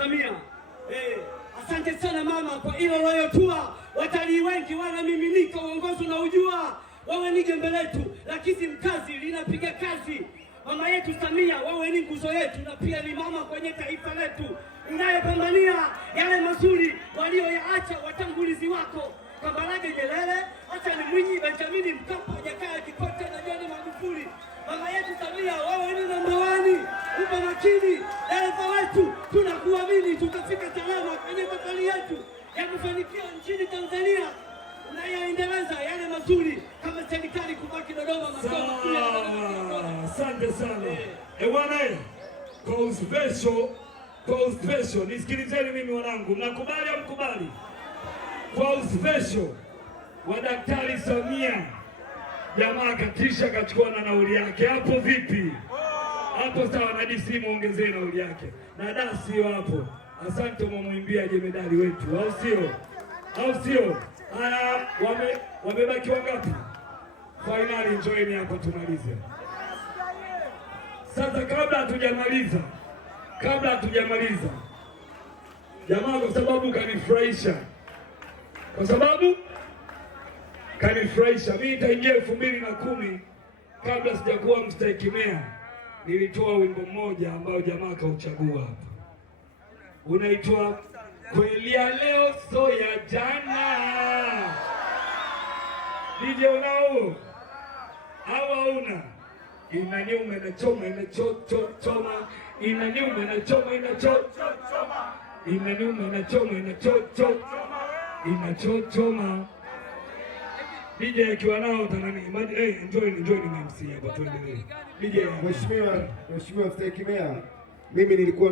Samia. Asante sana mama kwa hilo loyotua. Watalii wengi wanamiminika, uongozi na ujua. Wewe ni gembe letu, lakini mkazi linapiga kazi. Mama yetu Samia, wewe ni nguzo yetu na pia ni mama kwenye taifa letu, unayepambania yale mazuri walioyaacha watangulizi wako Kambarage Nyerere, Hassan Mwinyi, Benjamin Mkapa, Jakaya Kikwete na John Magufuli. Mama yetu Samia, wewe ni namba 1, upo makini, dereva wetu, tunakuamini tutafika salama kwenye safari yetu ya kufanikiwa nchini Tanzania. Unayaendeleza yale mazuri kama serikali kubaki Dodoma. Asante sana. Bwana, kwa uspesho nisikilizeni mimi wanangu, mnakubali au mkubali? Kwa uspesho wa Daktari Samia, jamaa katisha kachukua na nauli yake. Hapo vipi? Hapo sawa, na DC muongezee nauli yake. Na dasi hapo. Asante, mumwimbia jemedali wetu, au sio? Au sio? Haya, wamebaki wangapi? Finali, njoeni hapa tumalize. Sasa kabla hatujamaliza, jamaa, kwa sababu kanifurahisha, mimi nitaingia 2010 kabla sijakuwa mstahiki meya, nilitoa wimbo mmoja ambao jamaa kauchagua hapa, unaitwa Kweli ya Leo So ya Jana. DJ unao au hauna? Inaniuma inachoma inachoma, inaniuma inachoma inachoma, inaniuma inachoma inachoma. DJ akiwa nao tanani, enjoy MC hapa, tuendelee. DJ, Mheshimiwa Mstahiki Meya, mimi nilikuwa